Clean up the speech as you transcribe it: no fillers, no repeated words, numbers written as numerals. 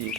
1